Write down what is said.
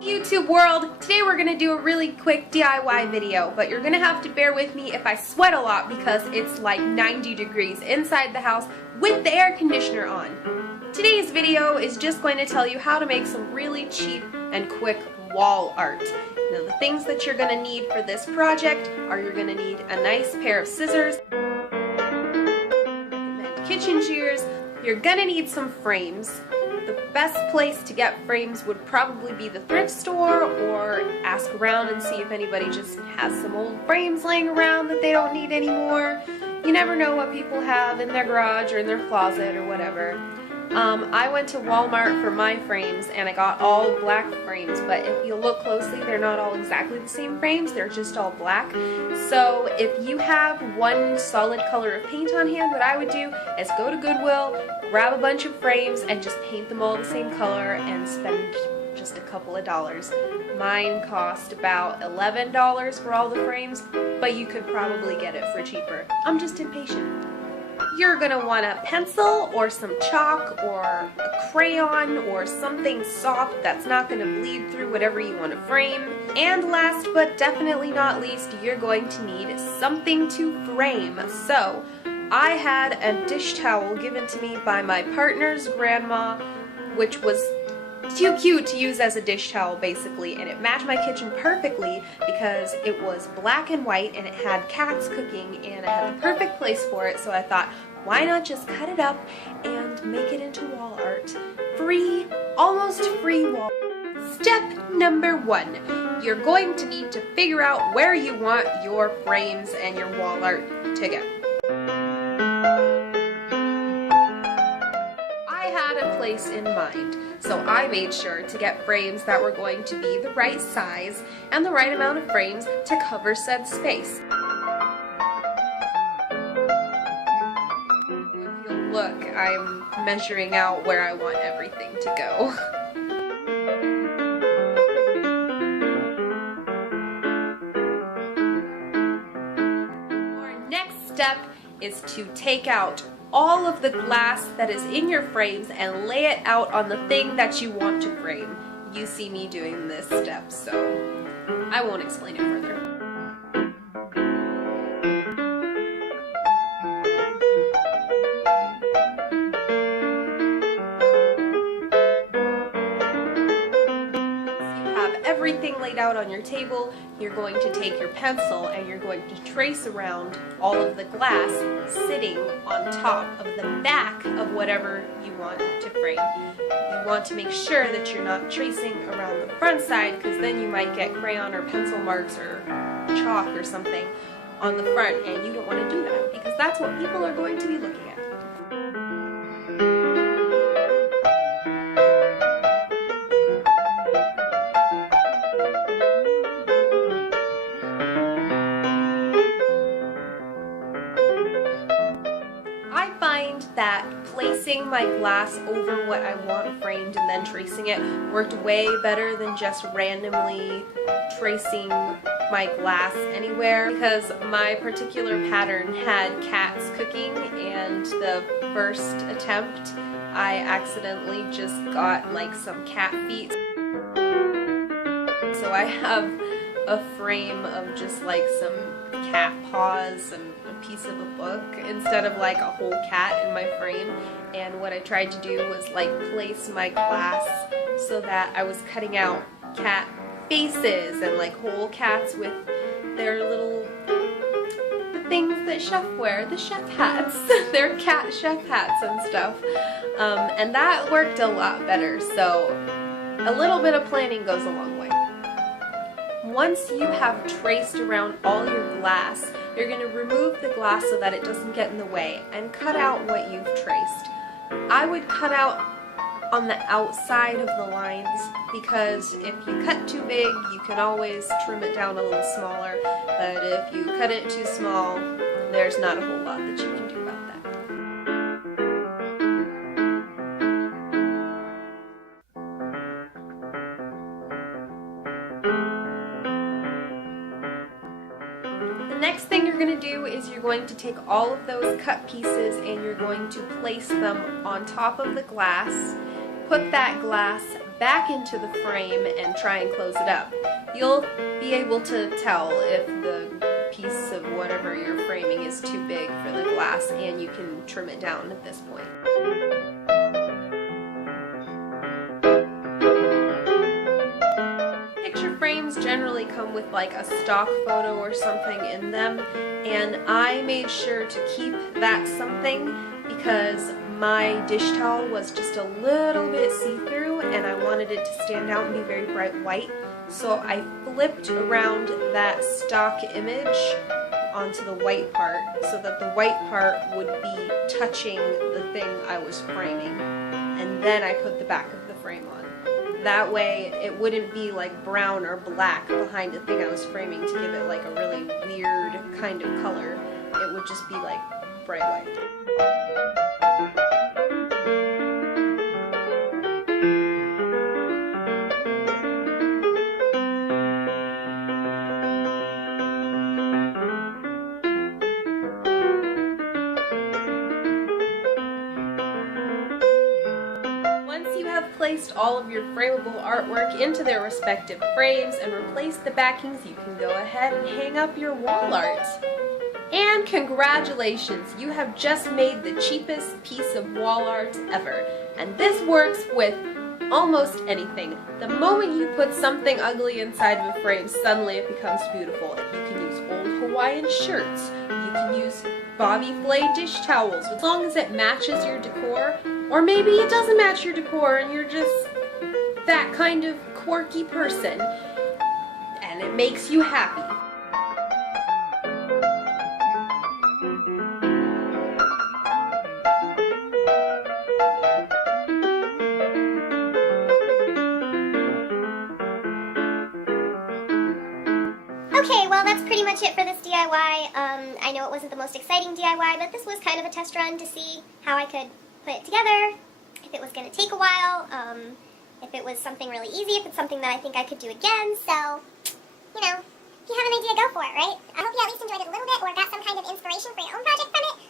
YouTube world, today we're going to do a really quick DIY video, but you're going to have to bear with me if I sweat a lot because it's like 90 degrees inside the house with the air conditioner on. Today's video is just going to tell you how to make some really cheap and quick wall art. Now the things that you're going to need for this project are you're going to need a nice pair of scissors, kitchen shears, you're going to need some frames. The best place to get frames would probably be the thrift store, or ask around and see if anybody just has some old frames laying around that they don't need anymore. You never know what people have in their garage or in their closet or whatever. I went to Walmart for my frames and I got all black frames, but if you look closely they're not all exactly the same frames, they're just all black. So if you have one solid color of paint on hand, what I would do is go to Goodwill, grab a bunch of frames and just paint them all the same color and spend just a couple of dollars. Mine cost about $11 for all the frames, but you could probably get it for cheaper. I'm just impatient. You're going to want a pencil or some chalk or a crayon or something soft that's not going to bleed through whatever you want to frame. And last but definitely not least, you're going to need something to frame. So I had a dish towel given to me by my partner's grandma, which was too cute to use as a dish towel basically, and it matched my kitchen perfectly because it was black and white and it had cats cooking and I had the perfect place for it, so I thought, why not just cut it up and make it into wall art? Free, almost free wall. Step number 1, you're going to need to figure out where you want your frames and your wall art to go. I had a place in mind, so I made sure to get frames that were going to be the right size and the right amount of frames to cover said space. If you'll look, I'm measuring out where I want everything to go. Our next step is to take out all of the glass that is in your frames and lay it out on the thing that you want to frame. You see me doing this step, so I won't explain it further. Everything laid out on your table, you're going to take your pencil and you're going to trace around all of the glass sitting on top of the back of whatever you want to frame. You want to make sure that you're not tracing around the front side, because then you might get crayon or pencil marks or chalk or something on the front, and you don't want to do that because that's what people are going to be looking at. That placing my glass over what I want framed and then tracing it worked way better than just randomly tracing my glass anywhere, because my particular pattern had cats cooking, and the first attempt I accidentally just got like some cat feet. So I have a frame of just like some cat paws and a piece of a book instead of like a whole cat in my frame. And what I tried to do was like place my glass so that I was cutting out cat faces and like whole cats with their little, the things that chef wear, the chef hats, their cat chef hats and stuff. And that worked a lot better, so a little bit of planning goes a long way. Once you have traced around all your glass, you're going to remove the glass so that it doesn't get in the way and cut out what you've traced. I would cut out on the outside of the lines, because if you cut too big, you can always trim it down a little smaller, but if you cut it too small, there's not a whole lot that you can do about that. Next thing you're going to do is you're going to take all of those cut pieces and you're going to place them on top of the glass. Put that glass back into the frame and try and close it up. You'll be able to tell if the piece of whatever you're framing is too big for the glass, and you can trim it down at this point. Picture frames generally come with like a stock photo or something in them, and I made sure to keep that something because my dish towel was just a little bit see-through and I wanted it to stand out and be very bright white. So I flipped around that stock image onto the white part so that the white part would be touching the thing I was framing, and then I put the back of the frame on. That way it wouldn't be like brown or black behind the thing I was framing to give it like a really weird kind of color. It would just be like bright white. Placed all of your frameable artwork into their respective frames and replaced the backings, you can go ahead and hang up your wall art. And congratulations, you have just made the cheapest piece of wall art ever. And this works with almost anything. The moment you put something ugly inside of a frame, suddenly it becomes beautiful. You can use old Hawaiian shirts, you can use Bobby Flay dish towels, as long as it matches your decor. Or maybe it doesn't match your decor and you're just that kind of quirky person and it makes you happy. Okay, well that's pretty much it for this DIY. I know it wasn't the most exciting DIY, but this was kind of a test run to see how I could put it together, if it was going to take a while, if it was something really easy, if it's something that I think I could do again. So, you know, if you have an idea, go for it, right? I hope you at least enjoyed it a little bit or got some kind of inspiration for your own project from it.